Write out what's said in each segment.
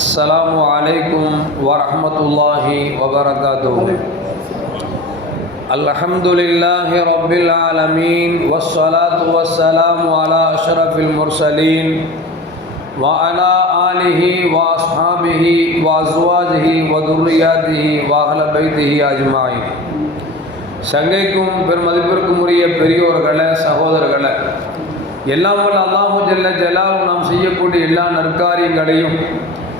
السلام عليكم ورحمة الله وبركاته الحمد لله رب العالمين والصلاة والسلام على أشرف المرسلين وعلى آله وأصحابه وأزواجه وذرياته وأهل بيته أجمعين சங்கைக்கும் பெருமதிப்பிற்கும் உரிய பெரியோர்களே சகோதரர்களே எல்லாம் வல்ல அல்லாஹு ஜல்ல ஜலால் நாம் செய்யக்கூடிய எல்லா நற்காரியங்களையும்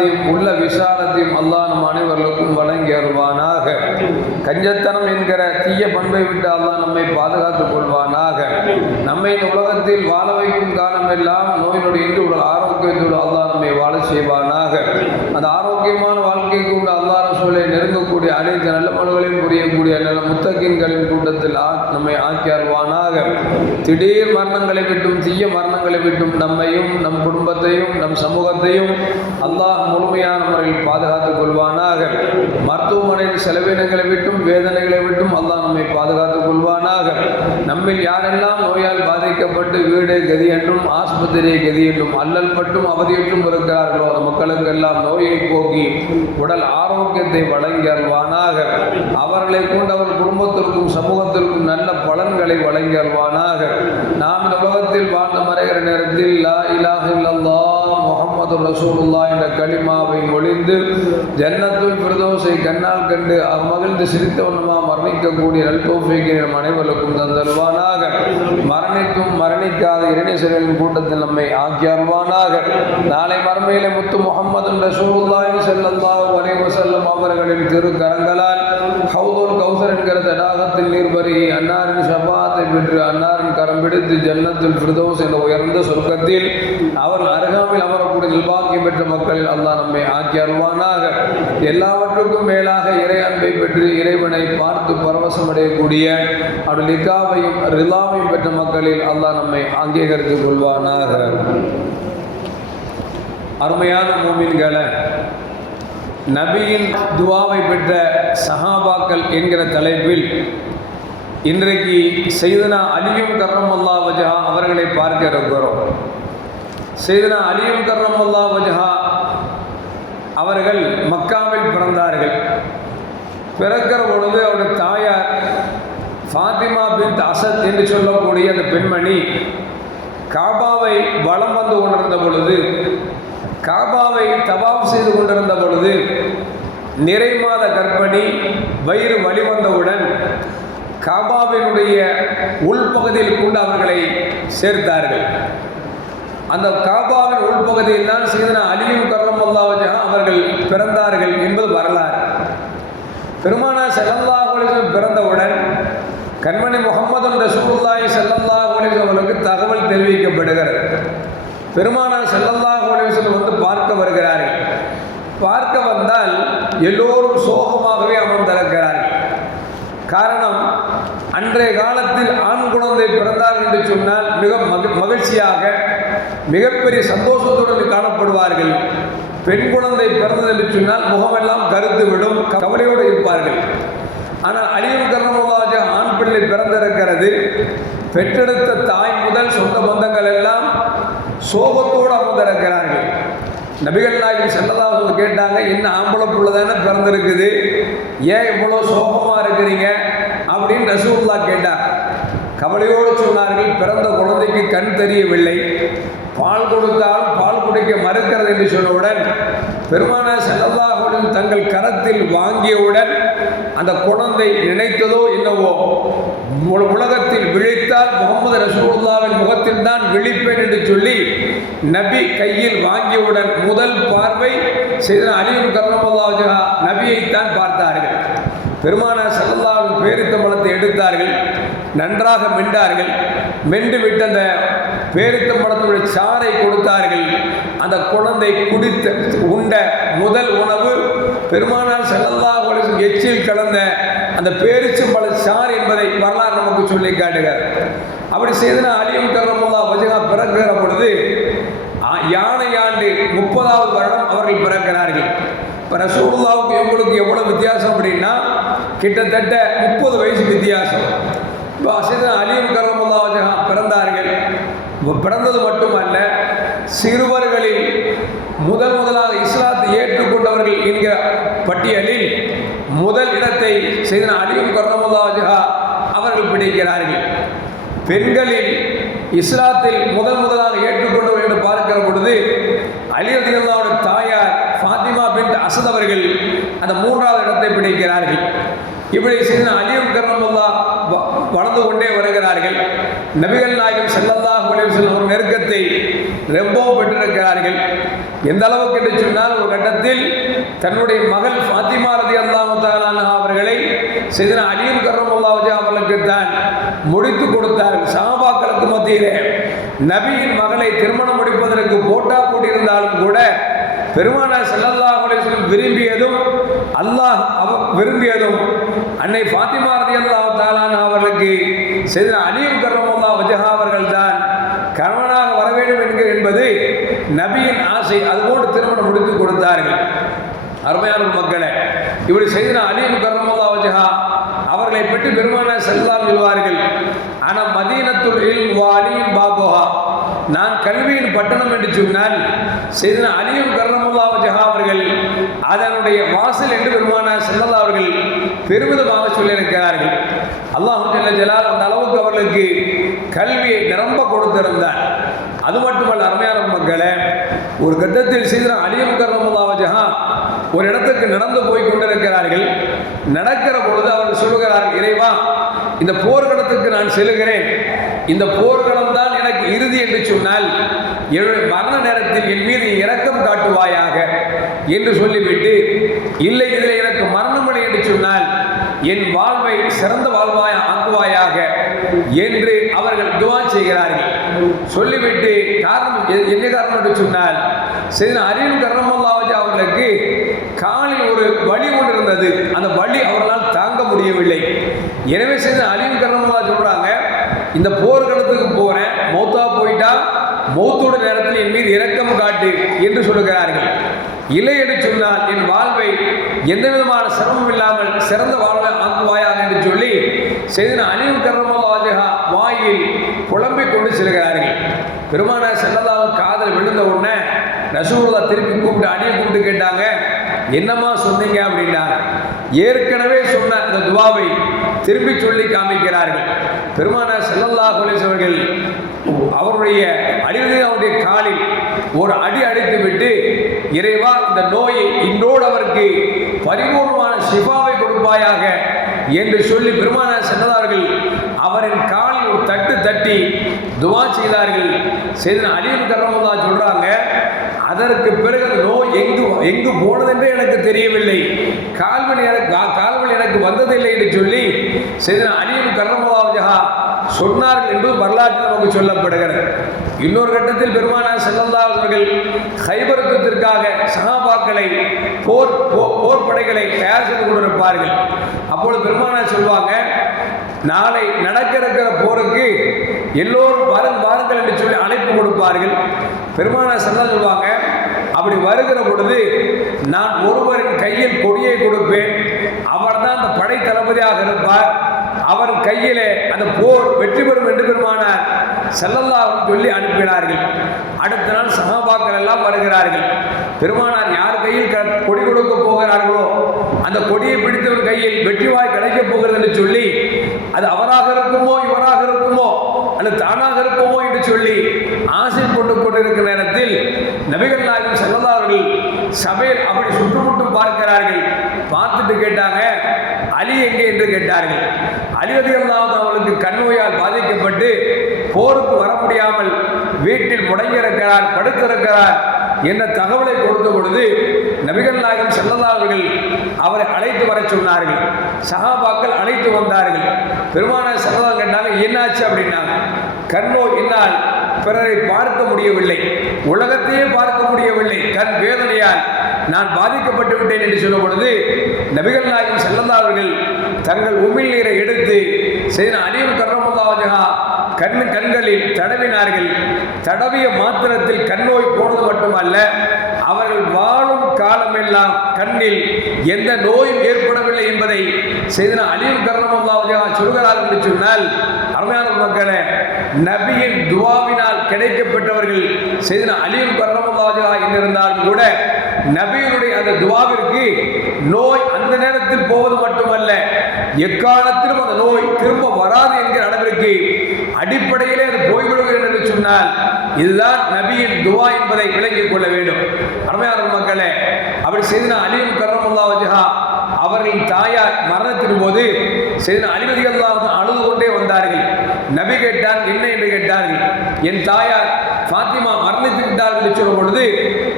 பொருளாதாரத்தையும் உள்ள விசாலத்தையும் அல்லாஹ் நம் அனைவர்களுக்கும் வழங்கி அருள்வானாக. கஞ்சத்தனம் என்கிற தீய பண்பை விட்டு அல்லாஹ் நம்மை பாதுகாத்துக் கொள்வானாக. நம்மை இந்த உலகத்தில் வாழ வைக்கும் காலம் எல்லாம் நோயினுடைய இன்று உடல் ஆரோக்கியத்தோடு அல்லாஹ் நம்மை வாழ செய்வானாக. அந்த ஆரோக்கியமான வாழ்க்கைக்கு கொண்டு அல்லாஹ் ரசூலை நெருங்கக்கூடிய அனைத்து நல்ல மனுகளையும் புரியக்கூடிய நல்ல முத்தகின்களின் கூட்டத்தில் ஆ- நம்மை ஆக்கியார்வானாக திடீர் மரணங்களை விட்டும் தீய மரணங்களை விட்டும் நம்மையும் நம் குடும்பத்தையும் நம் சமூகத்தையும் அல்லாஹ் முழுமையான முறையில் பாதுகாத்துக் கொள்வானாக. மருத்துவமனையின் செலவினங்களை விட்டும் வேதனைகளை விட்டும் அல்லாஹ் நம்மை பாதுகாத்துக் கொள்வானாக. நம்மில் யாரெல்லாம் நோயால் பாதிக்கப்பட்டு வீடு கதி என்றும் ஆஸ்பத்திரி கதி என்றும் அல்லல் பட்டும் அவதியற்றும் இருக்கிறார்களோ அந்த மக்களுக்கெல்லாம் நோயை போக்கி உடல் ஆரோக்கியத்தை ஆரோக்கியத்தை வழங்கி அல்வானாக. அவர்களை கொண்டு அவர் குடும்பத்திற்கும் சமூகத்திற்கும் நல்ல பலன்களை வழங்கி அல்வானாக. நாம் இந்த உலகத்தில் வாழ்ந்து மறைகிற நேரத்தில் லா இலாஹ இல்லல்லா முகமது ரசூலுல்லா என்ற களிமாவை ஒளிந்து ஜன்னத்துள் பிரதோசை கண்ணால் கண்டு அவர் மகிழ்ந்து சிரித்தவனமா மரணிக்கக்கூடிய நல்கோஃபைக்கு நம் அனைவருக்கும் தந்தல்வானாக மரணிக்கும் மரணிக்காத இறைநேசர்களின் கூட்டத்தில் நம்மை ஆக்கி அருள்வானாக. நாளை மறுமையிலே முத்து முகமது ரசூலுல்லாஹி ஸல்லல்லாஹு அலைஹி அவர்களின் திருக்கரங்களால் ஹவுதுல் கௌசர் என்கிற தடாகத்தில் நீர் பருகி அன்னாரின் ஷபாத்தை பெற்று அன்னாரின் கரம் பிடித்து ஜன்னத்தில் ஃபிர்தௌஸ் என்ற உயர்ந்த சொர்க்கத்தில் அவர் அருகாமையில் அமரக்கூடிய நிர்வாகியம் பெற்ற மக்களில் அல்லாஹ் நம்மை ஆக்கி அருவானாக எல்லாவற்றுக்கும் மேலாக இறை அன்பை பெற்று இறைவனை பார்த்து பரவசம் அடையக்கூடிய அவருடைய லிகாவையும் ரிலாவையும் பெற்ற மக்களில் அல்லாஹ் நம்மை அங்கீகரித்துக் கொள்வானாக. அருமையான மூமின்களை நபியின் துவாவை பெற்ற சஹாபாக்கள் என்கிற தலைப்பில் இன்றைக்கு செய்தனா அலியும் கர்ரம் அல்லா வஜஹா அவர்களை பார்க்க இருக்கிறோம். செய்தனா அலியும் கர்ரம் அல்லா வஜஹா அவர்கள் மக்காவில் பிறந்தார்கள். பிறக்கிற பொழுது அவருடைய தாயார் ஃபாத்திமா பின் அசத் என்று சொல்லக்கூடிய அந்த பெண்மணி காபாவை வலம் வந்து கொண்டிருந்த பொழுது காபாவை தவாப் செய்து கொண்டிருந்த பொழுது நிறைமாத மாத வயிறு வழிவந்தவுடன் காபாவினுடைய உள்பகுதியில் கொண்டு அவர்களை சேர்த்தார்கள். அந்த காபாவின் உள்பகுதியில் தான் செய்தன அலியும் கர்ரமல்லாவஜா அவர்கள் பிறந்தார்கள் என்பது வரலாறு. பெருமானா செல்லல்லா அலிஸ்லம் பிறந்தவுடன் கண்மணி முகமது ரசூல்லாய் ஸல்லல்லாஹு அவர்களுக்கு தகவல் தெரிவிக்கப்படுகிறது. பெருமானா செல்லல்லா அலைஹி வந்து பார்க்க வருகிறார்கள் பார்க்க வந்தால் எல்லோரும் சோகமாகவே அமர்ந்திருக்கிறார்கள் காரணம் அன்றைய காலத்தில் ஆண் குழந்தை பிறந்தார் என்று சொன்னால் மிக மகி- மகிழ்ச்சியாக மிகப்பெரிய சந்தோஷத்துடன் காணப்படுவார்கள். பெண் குழந்தை பிறந்தது என்று சொன்னால் முகமெல்லாம் கருத்து விடும் கவலையோடு இருப்பார்கள். ஆனால் அழியும் கர்ணமவாஜ ஆண் பிள்ளை பிறந்திருக்கிறது. பெற்றெடுத்த தாய் முதல் சொந்த பந்தங்கள் எல்லாம் சோகத்தோடு அமர்ந்திருக்கிறார்கள் நபிகள் நாயகம் செல்லதாக கேட்டாங்க என்ன ஆம்பளை புள்ள தானே பிறந்திருக்குது? ஏன் இவ்வளோ சோகமாக இருக்கிறீங்க? அப்படின்னு ரசூல்லா கேட்டார் கவலையோடு சொன்னார்கள் பிறந்த குழந்தைக்கு கண் தெரியவில்லை. பால் கொடுத்தால் பால் குடிக்க மறுக்கிறது என்று சொன்னவுடன் பெருமான செல்லல்லாஹுடன் தங்கள் கரத்தில் வாங்கியவுடன் அந்த குழந்தை நினைத்ததோ என்னவோ உலகத்தில் விழித்தால் முகமது ரசூல்லாவின் முகத்தில் தான் விழிப்பேன் என்று சொல்லி நபி கையில் வாங்கியவுடன் முதல் பார்வை செய்த அலியும் கர்ணமல்லாஜா நபியைத்தான் பார்த்தார்கள். பெருமான செல்லல்லாவின் பேரித்தம்பளத்தை எடுத்தார்கள். நன்றாக மென்றார்கள் மென்று விட்டு அந்த பேரித்தம்பளத்துடைய சாறை கொடுத்தார்கள். அந்த குழந்தை குடித்த உண்ட முதல் உணவு பெருமானார் செல்லல்லா எச்சில் கலந்த அந்த பேரிச்சம்பழ சாறு என்பதை வரலாறு நமக்கு சொல்லி காட்டுகிறார். அப்படி செய்தனா அலியும் கர்ரமுல்லா வஜகா பிறக்கிற பொழுது யானை ஆண்டு முப்பதாவது வருடம் அவர்கள் பிறக்கிறார்கள். இப்போ ரசூலுல்லாவுக்கு இவங்களுக்கு எவ்வளோ வித்தியாசம் அப்படின்னா கிட்டத்தட்ட முப்பது வயசு வித்தியாசம். இப்போ அசிதனா அலியும் கர்ரமுல்லா வஜகா பிறந்தார்கள். பிறந்தது மட்டுமல்ல சிறுவர்களில் முதல் முதலாக இஸ்லாத்தை ஏற்றுக்கொண்டவர்கள் என்கிற பட்டியலில் முதல் இடத்தை செய்தன அலியும் கர்ரமுல்லா வஜகா அவர்கள் பிடிக்கிறார்கள். பெண்களில் இஸ்லாத்தில் முதல் முதலாக ஏற்றுக்கொண்டவர் என்று பார்க்கிற பொழுது அலி ரதியல்லாவுடைய தாயார் ஃபாத்திமா பின் அசத் அவர்கள் அந்த மூன்றாவது இடத்தை பிடிக்கிறார்கள். இப்படி செய்த அலியும் கர்ணமுல்லா வளர்ந்து கொண்டே வருகிறார்கள். நபிகள் நாயகம் ஸல்லல்லாஹு அலைஹி ஒரு நெருக்கத்தை ரொம்பவும் பெற்றிருக்கிறார்கள். எந்த அளவுக்கு என்று சொன்னால் ஒரு கட்டத்தில் தன்னுடைய மகள் ஃபாத்திமா ரதி அல்லாஹு அவர்களை செய்தன அலியும் கர்ணமுல்லா அவர்களுக்கு தான் முடித்து கொடுத்தார்கள். சாபாக்களுக்கு மத்தியிலே நபியின் மகளை திருமணம் முடிப்பதற்கு போட்டா போட்டிருந்தாலும் கூட பெருமானார் செல்லல்லா அலைஹி விரும்பியதும் அல்லாஹ் விரும்பியதும் அன்னை ஃபாத்திமா ரலியல்லாஹு தாலான் அவர்களுக்கு செய்த அலியும் கர்ரமுல்லா வஜஹா அவர்கள் தான் கணவனாக வர வேண்டும் என்கிற என்பது நபியின் ஆசை. அதுபோன்று திருமணம் முடித்து கொடுத்தார்கள். அருமையான மக்களை இப்படி செய்த அலியும் கர்ரமுல்லா வஜஹா அவர்களை பற்றி பெருமானார் செல்லலாம் சொல்வார்கள் ஆனால் மதீனத்துள் இல் அலியும் பாபோஹா. நான் கல்வியின் பட்டணம் என்று சொன்னால் செய்தன அலியும் கர்ணமுல்லா ஜஹா அவர்கள் அதனுடைய வாசல் என்று பெருமான செல்லல்லா அவர்கள் பெருமிதமாக சொல்லியிருக்கிறார்கள். அல்லாஹு ஜலால் அந்த அளவுக்கு அவர்களுக்கு கல்வியை நிரம்ப கொடுத்திருந்தார். அது மட்டுமல்ல அருமையான மக்களை ஒரு கட்டத்தில் செய்தன அலியும் கர்ணமுல்லா ஜஹா ஒரு இடத்துக்கு நடந்து போய் கொண்டிருக்கிறார்கள். நடக்கிற பொழுது அவர்கள் சொல்லுகிறார்கள் இறைவா இந்த போர்க்களத்துக்கு நான் செல்கிறேன் இந்த போர்க்களம் தான் இறுதி என்று சொன்னால் மரண நேரத்தில் என் மீது இரக்கம் காட்டுவாயாக என்று சொல்லிவிட்டு இல்லை இதில் எனக்கு மரணமடை என்று சொன்னால் என் வாழ்வை சிறந்த வாழ்வாய ஆக்குவாயாக என்று அவர்கள் துவா செய்கிறார்கள். சொல்லிவிட்டு காரணம் என்ன காரணம் என்று சொன்னால் சரி அறிவு கர்ணமல்லாவது அவர்களுக்கு காலில் ஒரு வழி ஒன்று இருந்தது. அந்த வழி அவர்களால் தாங்க முடியவில்லை. எனவே செய்த அறிவு கர்ணமல்லா சொல்றாங்க இந்த போர்க்களத்துக்கு போகிறேன் மௌத்தா போயிட்டா மௌத்தோட நேரத்தில் என் மீது இரக்கம் காட்டு என்று சொல்லுகிறார்கள். இல்லை என்று சொன்னால் என் வாழ்வை எந்த விதமான சிரமம் இல்லாமல் சிறந்த வாழ்வை ஆக்குவாயாக என்று சொல்லி செய்தின அணிவு கர்மவாஜகா வாயில் புலம்பிக் கொண்டு செல்கிறார்கள். பெருமான செல்லதாவும் காதல் விழுந்த உடனே ரசூலுல்லா திருப்பி கூப்பிட்டு அணியை கூப்பிட்டு கேட்டாங்க என்னம்மா சொன்னீங்க? அப்படின்னா ஏற்கனவே சொன்ன அந்த துவாவை திரும்பி சொல்லி காமிக்கிறார்கள். பெருமானார் செல்லல்லா அவர்கள் அவருடைய அடிவதை அவருடைய காலில் ஒரு அடி அடித்து விட்டு இறைவா இந்த நோயை இன்றோடு அவருக்கு பரிபூர்ணமான சிபாவை கொடுப்பாயாக என்று சொல்லி பெருமானார் சென்றதார்கள் அவரின் காலில் ஒரு தட்டு தட்டி துவா செய்தார்கள். செய்த அலியும் கர்மல்லா சொல்றாங்க அதற்கு பிறகு அந்த நோய் எங்கு எங்கு போனதென்றே எனக்கு தெரியவில்லை. கால்வழி எனக்கு கா- எனக்கு வந்ததில்லை என்று சொல்லி செய்த அலியும் கர்மல்லாவஜகா சொன்னார்கள் என்பது வரலாற்றில் நமக்கு சொல்லப்படுகிறது. இன்னொரு கட்டத்தில் பெருமானார் செல்லல்லா அவர்கள் ஹைபர் சகாபாக்களை போர் போ- போர் படைகளை தயார் செய்து கொண்டிருப்பார்கள். அப்பொழுது பெருமானார் சொல்வாங்க நாளை நடக்க இருக்கிற போருக்கு எல்லோரும் வாருங்க வாருங்கள் என்று சொல்லி அழைப்பு கொடுப்பார்கள். பெருமானார் சந்தா சொல்வாங்க அப்படி வருகிற பொழுது நான் ஒருவரின் கையில் கொடியை கொடுப்பேன். அவர்தான் அந்த படை தளபதியாக இருப்பார். அவர் கையிலே அந்த போர் வெற்றி பெறும் என்று பெருமானார் செல்லல்லாவும் சொல்லி அனுப்பினார்கள். அடுத்த நாள் சகாபாக்கள் எல்லாம் வருகிறார்கள். பெருமானார் யார் கையில் கொடி கொடுக்க போகிறார்களோ அந்த கொடியை பிடித்தவர் கையில் வெற்றிவாய் கிடைக்கப் போகிறது என்று சொல்லி அது அவராக இருக்குமோ இவராக இருக்குமோ அல்லது தானாக இருப்போமோ என்று சொல்லி ஆசை கொண்டு கொண்டிருக்கிற நேரத்தில் நபிகள் நாயகம் செல்லல்லா சபையில் அப்படி சுற்றுமுட்டும் பார்க்கிறார்கள். பார்த்துட்டு கேட்டாங்க அலி எங்கே? என்று கேட்டார்கள். அலி ரலியல்லாஹு அவளுக்கு கண்ணோயால் பாதிக்கப்பட்டு போருக்கு வர முடியாமல் வீட்டில் முடங்கியிருக்கிறார் படுத்திருக்கிறார் என்ற தகவலை கொடுத்த பொழுது நபிகள் நாயகம் ஸல்லல்லாஹு அவரை அழைத்து வர சொன்னார்கள். சகாபாக்கள் அழைத்து வந்தார்கள். பெருமான செல்லதா கேட்டாங்க என்னாச்சு? அப்படின்னாங்க. கண்ணோ என்னால் பிறரை பார்க்க முடியவில்லை. உலகத்தையே பார்க்க முடியவில்லை. கண் வேதனையால் நான் பாதிக்கப்பட்டு விட்டேன் என்று சொல்லும் பொழுது நபிகள் நாயகம் செல்லல்லா அவர்கள் தங்கள் உமிழ் நீரை எடுத்து செய்த அணியும் கர்ணம் கண் கண்களில் தடவினார்கள். தடவிய மாத்திரத்தில் கண்ணோய் போனது மட்டுமல்ல அவர்கள் வாழும் காலமெல்லாம் கண்ணில் எந்த நோயும் ஏற்படவில்லை என்பதை செய்தன அழிவு கர்ணமல்லாவதியா சொல்கிறார்கள் என்று சொன்னால் அருமையான மக்களே நபியின் துவாவினால் கிடைக்கப்பட்டவர்கள் செய்தன அலியும் கர்ணமல்லாவதியா என்றிருந்தாலும் கூட நபியினுடைய அந்த துவாவிற்கு நோய் அந்த நேரத்தில் போவது மட்டுமல்ல எக்காலத்திலும் அந்த நோய் திரும்ப வராது என்கிற அளவிற்கு அடிப்படையிலே அது போய்விடுகிறது என்று சொன்னால் இதுதான் நபியின் துவா என்பதை விளங்கிக் கொள்ள வேண்டும். அருமையான மக்களே அப்படி செய்த அலியும் கரமுல்லா வஜஹா அவர்களின் தாயார் மரணத்தின் போது செய்த அலிமதிகள் அழுது கொண்டே வந்தார்கள் நபி கேட்டார் என்ன என்று கேட்டார்கள் என் தாயார் ஃபாத்திமா மரணித்து விட்டார்கள் என்று சொல்லும் பொழுது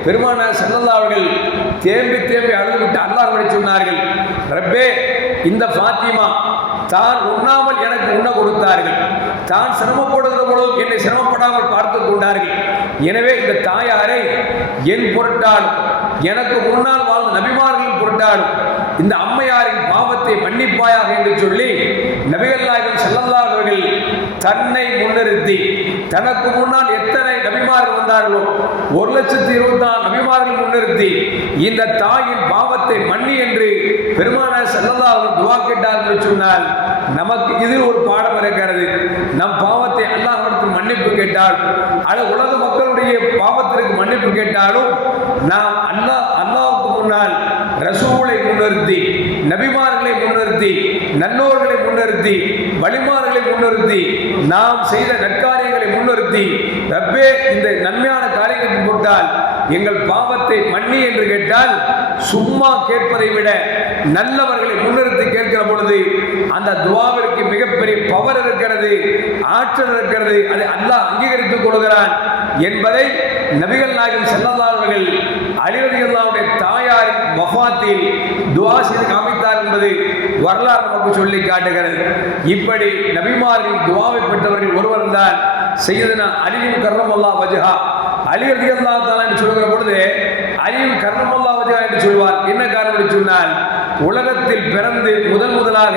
பெருமானார் செல்லல்லா அவர்கள் தேம்பி தேம்பி அழுது விட்டு அல்லாஹ் சொன்னார்கள் ரப்பே இந்த ஃபாத்திமா தான் உண்ணாமல் எனக்கு உண்ண கொடுத்தார்கள். தான் சிரமப்படுகிற பொழுது என்னை சிரமப்படாமல் பார்த்து கொண்டார்கள். எனவே இந்த தாயாரை என் பொருட்டாலும் எனக்கு முன்னால் வாழ்ந்த நபிமார்களின் பொருட்டாலும் இந்த அம்மையாரின் பாவத்தை மன்னிப்பாயாக என்று சொல்லி நபிகள்லாய் தன்னை முன்னிறுத்தி தனக்கு முன்னால் எத்தனை நபிமார்கள் வந்தார்களோ ஒரு லட்சத்தி இருபத்தி நாலு நபிமார்கள் முன்னிறுத்தி இந்த தாயின் பாவத்தை மன்னி என்று பெருமான செல்லதா அவர்கள் துவா கேட்டார் என்று சொன்னால் நமக்கு இதில் ஒரு பாடம் இருக்கிறது. நம் பாவத்தை அல்லாஹிடத்தில் மன்னிப்பு கேட்டால் அல்லது உலக மக்களுடைய பாவத்திற்கு மன்னிப்பு கேட்டாலும் நாம் அல்லாஹ் அல்லாஹ்வுக்கு முன்னால் ரசூலை முன்னிறுத்தி நபிமார்களை முன்னிறுத்தி நல்லோர்களை முன்னிறுத்தி வழிமாறுகளை முன்னிறுத்தி நாம் செய்த நற்காரியங்களை முன்னிறுத்தி ரப்பே இந்த நன்மையான காரியத்தை போட்டால் எங்கள் பாவத்தை மன்னி என்று கேட்டால் சும்மா கேட்பதை விட நல்லவர்களை முன்னிறுத்தி கேட்கிற பொழுது அந்த துவாவிற்கு மிகப்பெரிய பவர் இருக்கிறது ஆற்றல் இருக்கிறது அதை அல்லாஹ் அங்கீகரித்துக் கொள்கிறான் என்பதை நபிகள் நாயகம் செல்லல்லாதவர்கள் அழிவதிகளாவுடைய தாயாரின் வஃபாத்தில் துவா செய்து என்பது வரலாறு நமக்கு சொல்லி காட்டுகிறது. இப்படி நபிமாரின் துவாவை பெற்றவர்கள் ஒருவர் தான் செய்தனா அலியும் கர்ணமல்லா வஜஹா. அலி ரதி அல்லா என்று சொல்கிற பொழுது அலியும் கர்ணமல்லா வஜஹா என்று சொல்வார். என்ன காரணம் என்று சொன்னால் உலகத்தில் பிறந்து முதல் முதலாக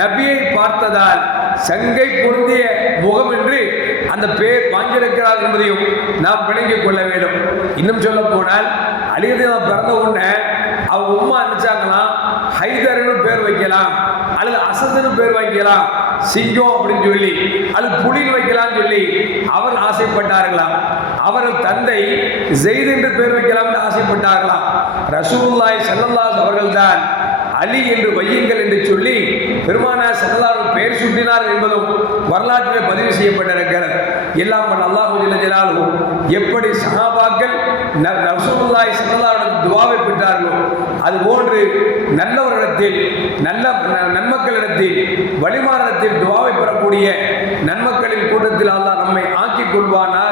நபியை பார்த்ததால் சங்கை பொருந்திய முகம் என்று அந்த பேர் வாங்கியிருக்கிறார் என்பதையும் நாம் விளங்கிக் கொள்ள வேண்டும். இன்னும் சொல்ல போனால் அலிகதி பிறந்த உடனே அவங்க உமா நினைச்சாங்க ஹைதர்னு பேர் வைக்கலாம் அல்லது அசதுன்னு பேர் வைக்கலாம் சிங்கம் அப்படின்னு சொல்லி அல்லது புலின்னு வைக்கலாம்னு சொல்லி அவர் ஆசைப்பட்டார்களாம். அவர்கள் தந்தை ஜெயித் என்று பேர் வைக்கலாம்னு ஆசைப்பட்டார்களாம். ரசூல்லாய் சல்லல்லாஸ் அவர்கள் தான் அலி என்று வையுங்கள் என்று சொல்லி பெருமானார் செல்லல்லாரும் பெயர் சுட்டினார் என்பதும் வரலாற்றில் பதிவு செய்யப்பட்டிருக்கிறது. எல்லாம் வல்ல அல்லாஹு ஜல்ல எப்படி சஹாபாக்கள் ந- ரசூலுல்லாஹி துவாவை பெற்றார்களோ அது போன்று நல்லவர்களிடத்தில் நல்ல ந- நன்மக்களிடத்தில் வழிமாறத்தில் துவாவை பெறக்கூடிய நன்மக்களின் கூட்டத்தில் அல்லாஹ் நம்மை ஆக்கிக் கொள்வானா?